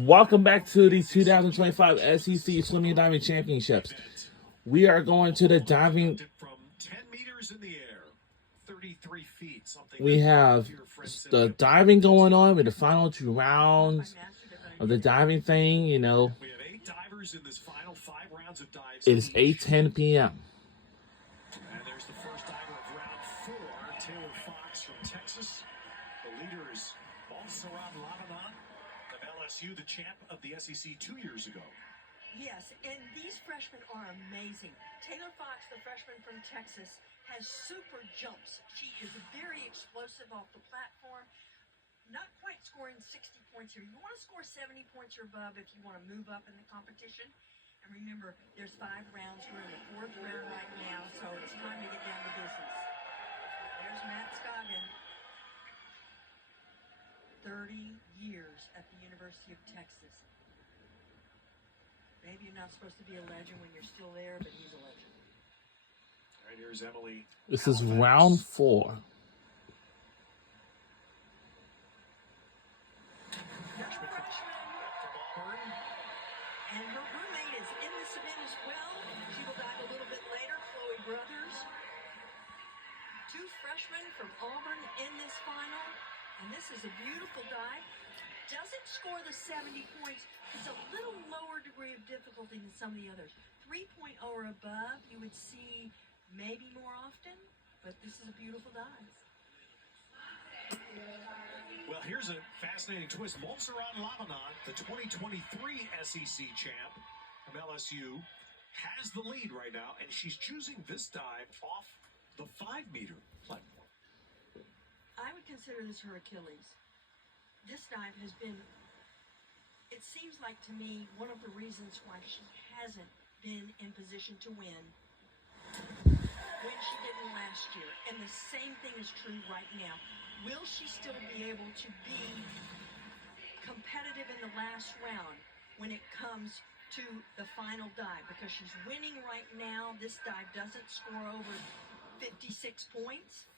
Welcome back to the 2025 SEC Swimming and Diving Championships. We are going to the diving. We have the diving going on with the final 2 rounds of the diving thing. You know, it is 8:10 p.m. And there's the first diver of round 4, Taylor Fox from Texas. The leader is Montserrat Lavanant of LSU, the champ of the SEC 2 years ago. Yes, and these freshmen are amazing. Taylor Fox, the freshman from Texas, has super jumps. She is very explosive off the platform. Not quite scoring 60 points here. You want to score 70 points or above if you want to move up in the competition. And remember, there's 5 rounds. We're in the 4th round right now, so it's time to get down to business. There's Matt Scoggin. 30 years at the University of Texas. Maybe you're not supposed to be a legend when you're still there, but he's a legend. All right, here's Emily. This is round 4. And her roommate is in this event as well. She will dive a little bit later, Chloe Brothers. 2 freshmen from Auburn in this final. And this is a beautiful dive. Doesn't score the 70 points. It's a little lower degree of difficulty than some of the others. 3.0 or above, you would see maybe more often, but this is a beautiful dive. Well, here's a fascinating twist. Montserrat Lavanant, the 2023 SEC champ from LSU, has the lead right now, and she's choosing this dive off the 5-meter platform. I would consider this her Achilles. This dive has been, it seems like to me, one of the reasons why she hasn't been in position to win when she didn't last year. And the same thing is true right now. Will she still be able to be competitive in the last round when it comes to the final dive? Because she's winning right now. This dive doesn't score over 56 points.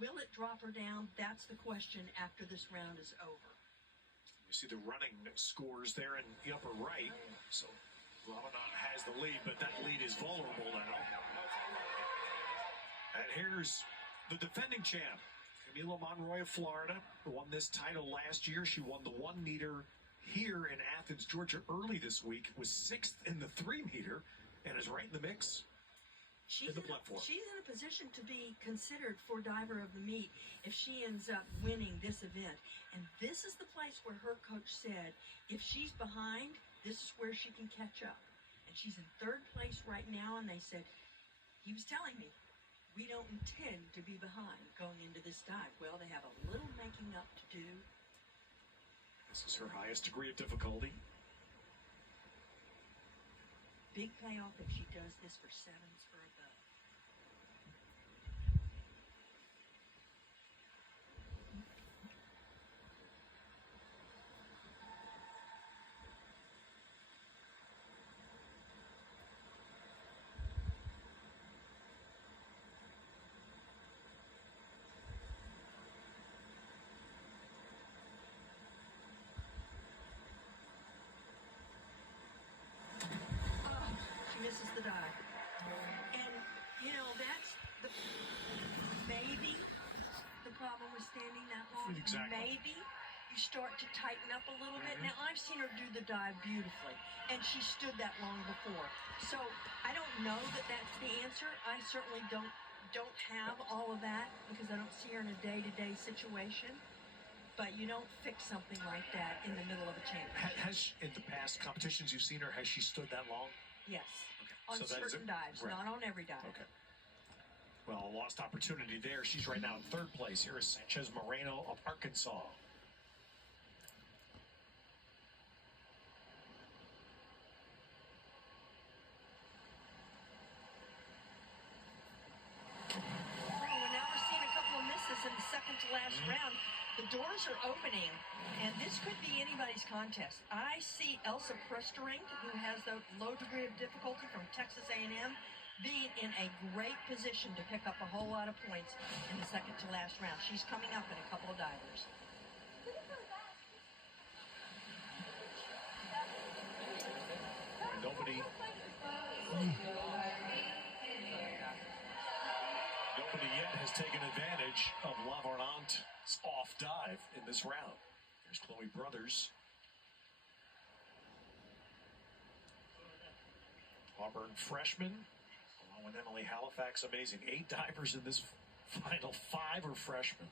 Will it drop her down? That's the question after this round is over. You see the running scores there in the upper right. So Lavanant has the lead, but that lead is vulnerable now. And here's the defending champ, Camila Monroy of Florida, who won this title last year. She won the 1-meter here in Athens, Georgia early this week, was 6th in the 3-meter, and is right in the mix. She's in a position to be considered for diver of the meet if she ends up winning this event. And this is the place where her coach said, if she's behind, this is where she can catch up. And she's in 3rd place right now, and they said, he was telling me, we don't intend to be behind going into this dive. Well, they have a little making up to do. This is her highest degree of difficulty. Big payoff if she does this for 7s or above. Misses the dive. And, you know, that's maybe the problem with standing that long. Exactly. Maybe you start to tighten up a little bit. Now, I've seen her do the dive beautifully, and she stood that long before. So I don't know that that's the answer. I certainly don't have all of that because I don't see her in a day-to-day situation. But you don't fix something like that in the middle of a championship. Has in the past competitions you've seen her, has she stood that long? Yes. Okay. On certain dives, right. Not on every dive. Okay. Well, a lost opportunity there. She's right now in 3rd place. Here is Sanchez Moreno of Arkansas. Well, now we're seeing a couple of misses in the second to last round. The doors are opening, and this could be anybody's contest. I see Elsa Presterink, who has the low degree of difficulty from Texas A&M. being in a great position to pick up a whole lot of points in the second to last round. She's coming up in a couple of divers. Nobody yet has taken advantage of Lavarnant's off dive in this round. There's Chloe Brothers. Auburn freshman, along with Emily Halifax. Amazing. 8 divers in this final. 5 are freshmen.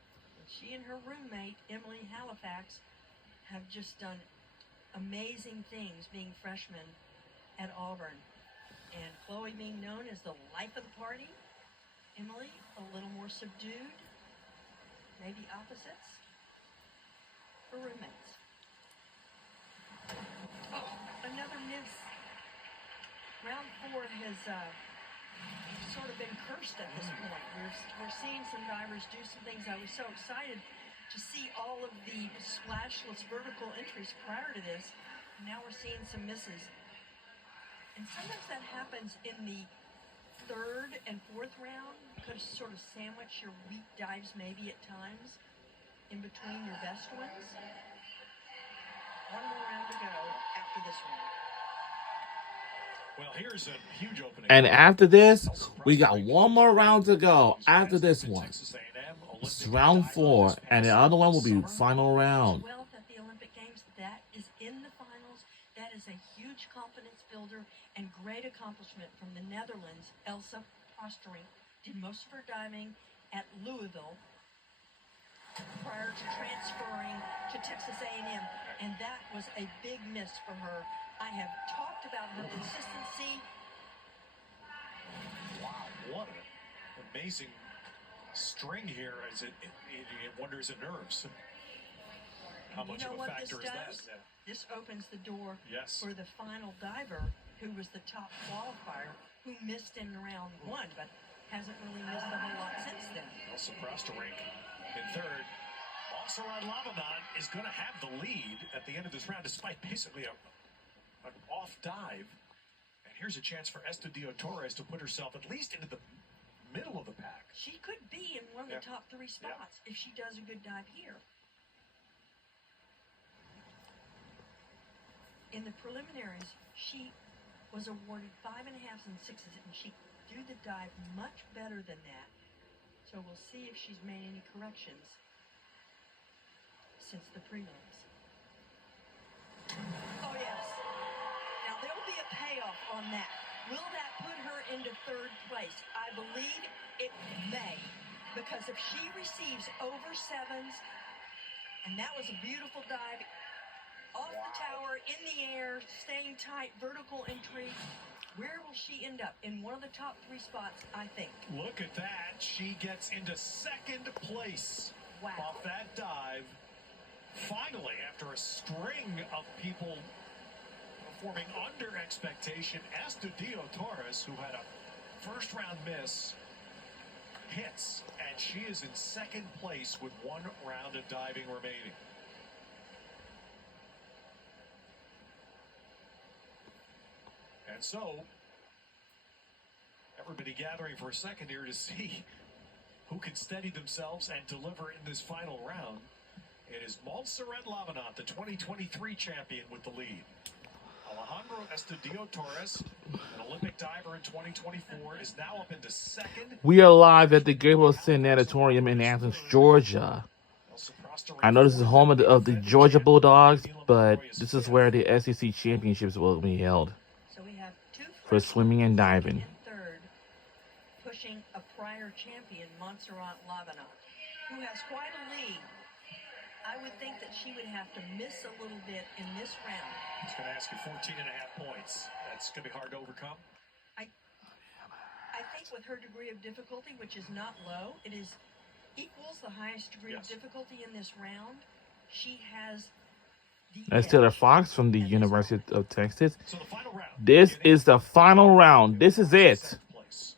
She and her roommate, Emily Halifax, have just done amazing things being freshmen at Auburn. And Chloe being known as the life of the party. Emily, a little more subdued. Maybe opposites. Her roommates. Oh, another miss. Round 4 has sort of been cursed at this point. We're seeing some divers do some things. I was so excited to see all of the splashless vertical entries prior to this. Now we're seeing some misses. And sometimes that happens in the 3rd and 4th round. Could sort of sandwich your weak dives maybe at times in between your best ones. One more round to go after this one. Well, here's a huge opening. And after this, we got one more round to go after this one. It's round 4, and the other one will be final round. 12th at the Olympic Games, that is in the finals. That is a huge confidence builder and great accomplishment from the Netherlands. Elsa Postering did most of her diving at Louisville prior to transferring to Texas A&M, and that was a big miss for her. I have talked about her consistency. Wow, what an amazing string here as it wonders at nerves. How much of a factor is that? Yeah. This opens the door Yes. for the final diver, who was the top qualifier, who missed in round 1, but hasn't really missed a whole lot since then. Elsa Prosterink in 3rd. Montserrat Lavanant is going to have the lead at the end of this round, despite basically an off dive. And here's a chance for Estudio Torres to put herself at least into the middle of the pack. She could be in one of the top 3 spots if she does a good dive here. In the preliminaries, she was awarded 5.5s and 6s, and she did the dive much better than that. So we'll see if she's made any corrections since the prelims. Oh, yes. Now, there will be a payoff on that. Will that put her into 3rd place? I believe it may, because if she receives over 7s, and that was a beautiful dive, off the tower, in the air, staying tight, vertical entry, where will she end up? In one of the top 3 spots, I think. Look at that. She gets into 2nd place off that dive. Finally, after a string of people performing under expectation, Estudio Torres, who had a first-round miss, hits, and she is in 2nd place with 1 round of diving remaining. And so, everybody gathering for a second here to see who can steady themselves and deliver in this final round. It is Montserrat Lavanant, the 2023 champion, with the lead. Alejandro Estudio Torres, an Olympic diver in 2024, is now up into 2nd. We are live at the Gabriel Sanatorium in Athens, Georgia. I know this is home of the Georgia Bulldogs, but this is where the SEC championships will be held So we have 2 for swimming and diving. in 3rd, pushing a prior champion, Montserrat Lavanant, who has quite a lead. I would think that she would have to miss a little bit in this round. It's going to ask you 14.5 points. That's going to be hard to overcome. I think with her degree of difficulty, which is not low, it is equals the highest degree of difficulty in this round. She has the That's Taylor Fox from the University of Texas. So the final round. This is the final round. This is it. 2nd place.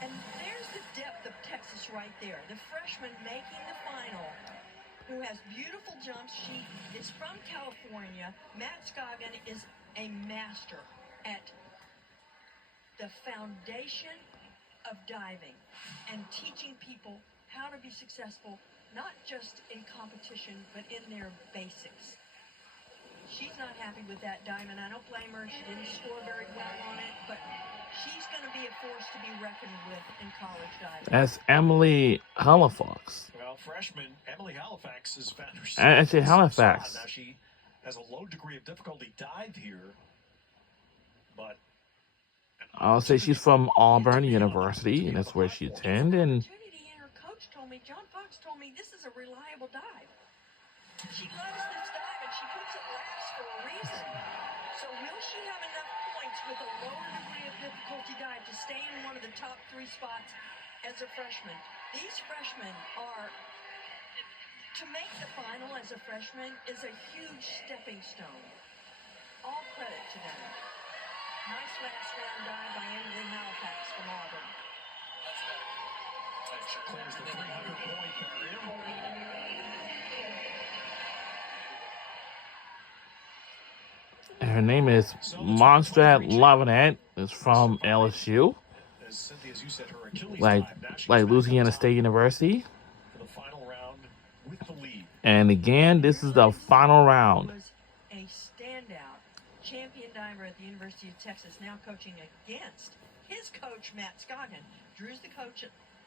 And there's the depth of Texas right there. The freshman making the final who has beautiful jumps. She is from California. Matt Scoggin is a master at the foundation of diving and teaching people how to be successful, not just in competition, but in their basics. She's not happy with that dive, and I don't blame her. She didn't score very well on it, but she's going to be a force to be reckoned with in college diving. That's Emily Halifax. Well, freshman Emily Halifax has found herself Actually, in some Halifax. spot. Now she has a low degree of difficulty dive here, but I'll say she's from Auburn University, and that's where she attended. And Opportunity, and her coach told me, John Fox told me, this is a reliable dive. She loves this dive, and she comes at last for a reason. So will she have enough points with a lower degree of difficulty dive to stay in one of the top 3 spots as a freshman? These freshmen are, to make the final as a freshman is a huge stepping stone. All credit to them. Nice last round dive by Emily Halifax from Auburn. she clears the 300-point barrier. her name is Montserrat Lavinette. Is from LSU, As Cynthia, as you said, her Achilles like dive. Now she's like back Louisiana up top State University. for the final round with the lead. And again, this is the final round. Was a standout champion diver at the University of Texas, now coaching against his coach, Matt Scoggin. Drew's the coach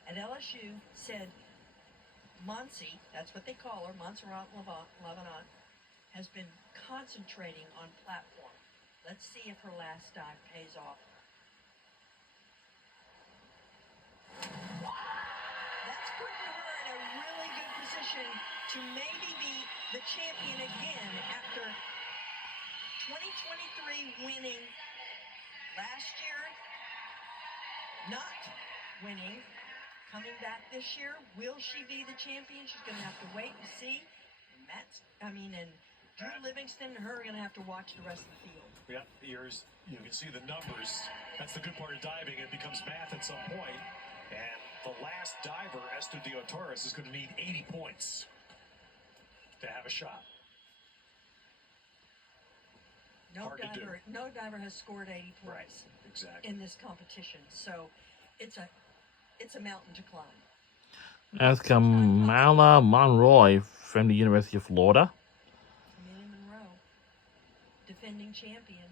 at LSU, said Monse, that's what they call her, Montserrat Lavinette, has been concentrating on platform. Let's see if her last dive pays off. That's putting her in a really good position to maybe be the champion again after 2023 winning last year, not winning, coming back this year. Will she be the champion? She's going to have to wait and see. And Drew Livingston and her are going to have to watch the rest of the field. Yeah, you can see the numbers. That's the good part of diving. It becomes math at some point. And the last diver, Esther Torres, is going to need 80 points to have a shot. No Hard to do. diver has scored 80 points Right, exactly. in this competition. So it's a mountain to climb. That's Kamala Monroy from the University of Florida. Camila Monroe, defending champion,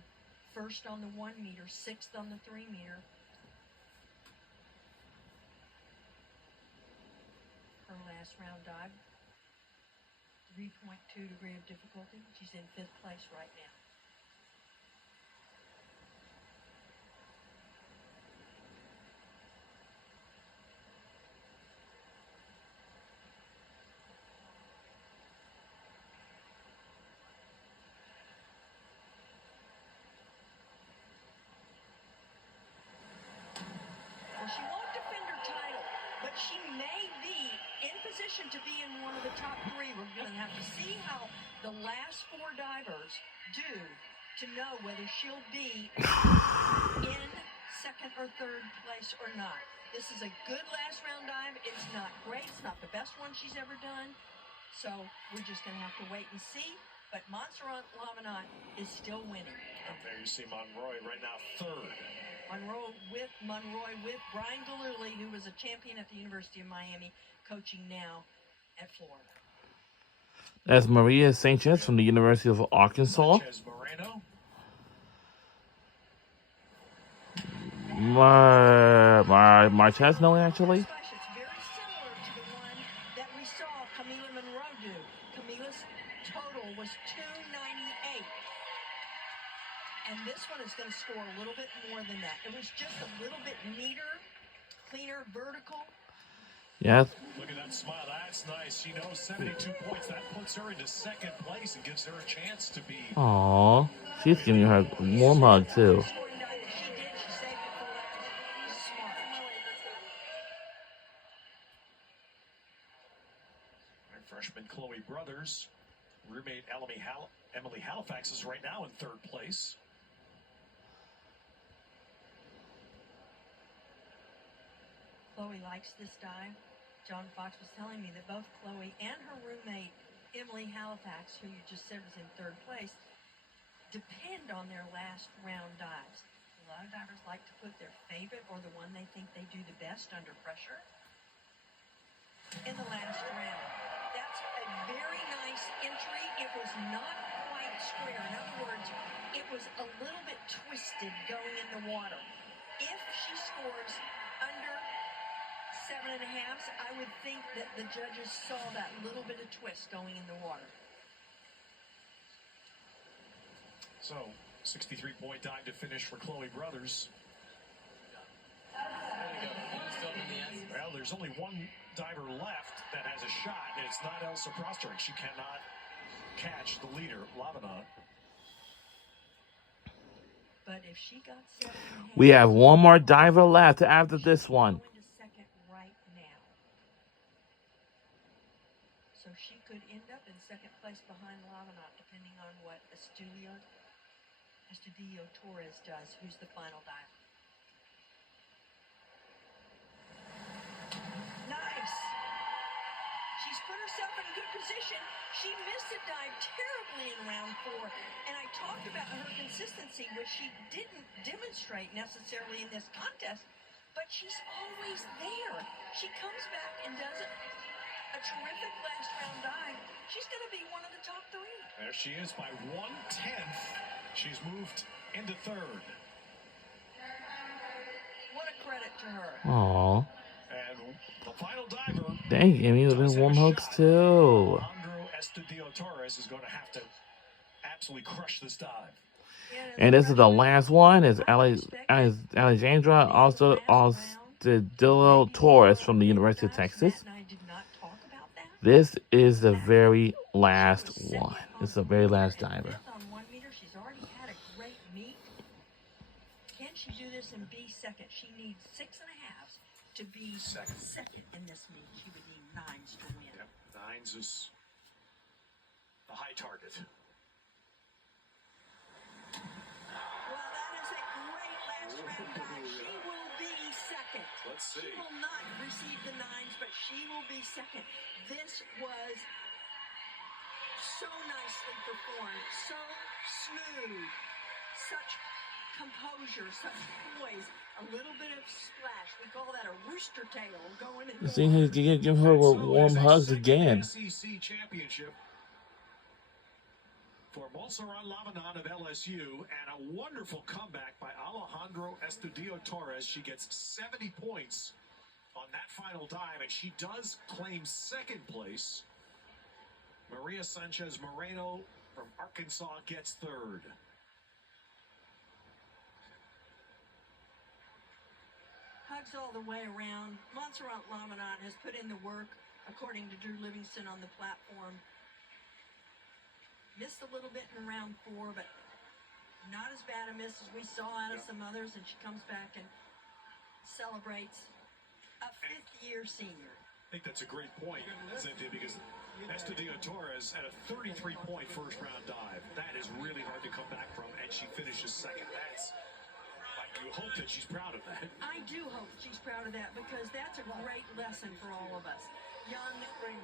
first on the 1 meter, 6th on the 3 meter. Her last round dive, 3.2 degree of difficulty. She's in 5th place right now. She won't defend her title, but she may be in position to be in one of the top 3. We're going to have to see how the last 4 divers do to know whether she'll be in 2nd or 3rd place or not. This is a good last round dive. It's not great. It's not the best one she's ever done. So we're just going to have to wait and see. But Montserrat Lavinette is still winning. And there you see Monroy right now 3rd. Monroy with Brian Galuli, who was a champion at the University of Miami, coaching now at Florida. That's Maria Sanchez from the University of Arkansas. Sanchez Moreno. Marquez, no, actually. It's very similar to the one that we saw Camila Monroe do. Camila's total was 298. And this one is going to score a little bit more than that. It was just a little bit neater, cleaner, vertical. Yes. Look at that smile. That's nice. She knows 72 points. That puts her into 2nd place and gives her a chance to be. Aww. She's giving her a warm hug, too. Scoring dive that she did, she saved it for last. Smart. Our freshman Chloe Brothers, roommate Emily Halifax is right now in 3rd place. Chloe likes this dive. John Fox was telling me that both Chloe and her roommate, Emily Halifax, who you just said was in third place, depend on their last round dives. A lot of divers like to put their favorite or the one they think they do the best under pressure in the last round. That's a very nice entry. It was not quite square. In other words, it was a little bit twisted going in the water. If she scores under 7.5, I would think that the judges saw that little bit of twist going in the water. So, 63-point dive to finish for Chloe Brothers. Well, there's only one diver left that has a shot, and it's not Elsa Proster. She cannot catch the leader, Lavanant. But if she got 7.5, We have one more diver left after this one. go into second right now. So she could end up in second place behind Lavanant, depending on what Estudillo Torres does, who's the final diver. Nice. She's put herself in a good position. She missed a dive terribly in round 4, and I talked about her consistency, which she didn't demonstrate necessarily in this contest, but she's always there. She comes back and does a terrific last round dive. She's going to be one of the top 3. There she is by 1/10. She's moved into third. What a credit to her. Aww. And the final diver. Dang, give me does the warm have a hugs shot. too. Alejandro Estudillo Torres is going to have to absolutely crush this dive. And this is the last one. Is Alexandra also Estudillo Torres from the University of Texas. This is the very last one. It's the very last diver. On 1 meter, she's already had a great meet. Can she do this and be second? She needs 6.5 to be second in this meet. She would need 9s to win. Yep, 9s is the high target. Well, that is a great last round dive. She will be second. Let's see. She will not receive the 9s, but she will be second. This was so nicely performed, so smooth, such composure, such poise, a little bit of splash. We call that a rooster tail going in the See, he's gonna give her warm hugs again. SEC championship for Montserrat Lavanant of LSU, and a wonderful comeback by Alejandro Estudillo Torres. She gets 70 points on that final dive, and she does claim second place. Maria Sanchez Moreno from Arkansas gets third. Hugs all the way around. Montserrat Lavanant has put in the work, according to Drew Livingston on the platform. Missed a little bit in round 4, but not as bad a miss as we saw out of some others, and she comes back and celebrates a 5th-year senior. I think that's a great point, Cynthia, because Estudillo Torres had a 33-point first-round dive. That is really hard to come back from, and she finishes second. That's, you hope that she's proud of that. I do hope she's proud of that, because that's a great lesson for all of us. Young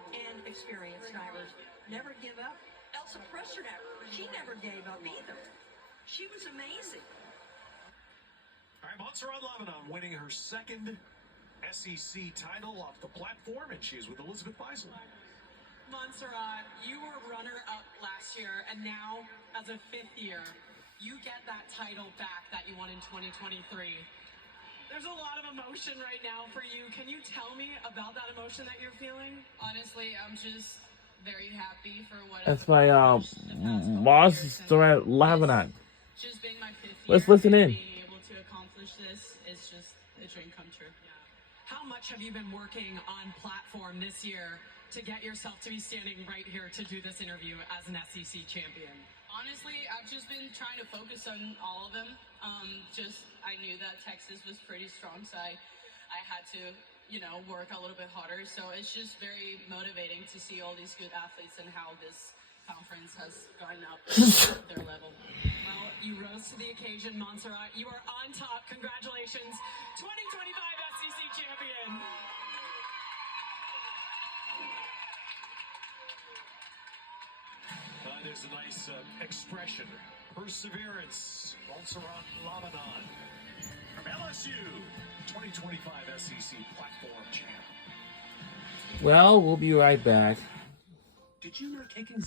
and experienced divers. Never give up. Elsa Proster, she never gave up either. She was amazing. All right, Montserrat Lavanant winning her second SEC title off the platform, and she is with Elizabeth Beisel. Montserrat, you were runner-up last year, and now, as a 5th year, you get that title back that you won in 2023. There's a lot of emotion right now for you. Can you tell me about that emotion that you're feeling? Honestly, I'm just very happy for what That's my Montserrat Lavanant. just being my 5th year. Let's listen in. Being able to accomplish this is just a dream come true. How much have you been working on platform this year to get yourself to be standing right here to do this interview as an SEC champion? Honestly, I've just been trying to focus on all of them. I knew that Texas was pretty strong, so I had to, work a little bit harder. So it's just very motivating to see all these good athletes and how this conference has gone up their level. Well, you rose to the occasion, Montserrat. You are on top. Congratulations, 2025 SEC champion. there's a nice expression. Perseverance. Montserrat Lavanon from LSU, 2025 SEC platform champ. Well, we'll be right back. Did you know kicking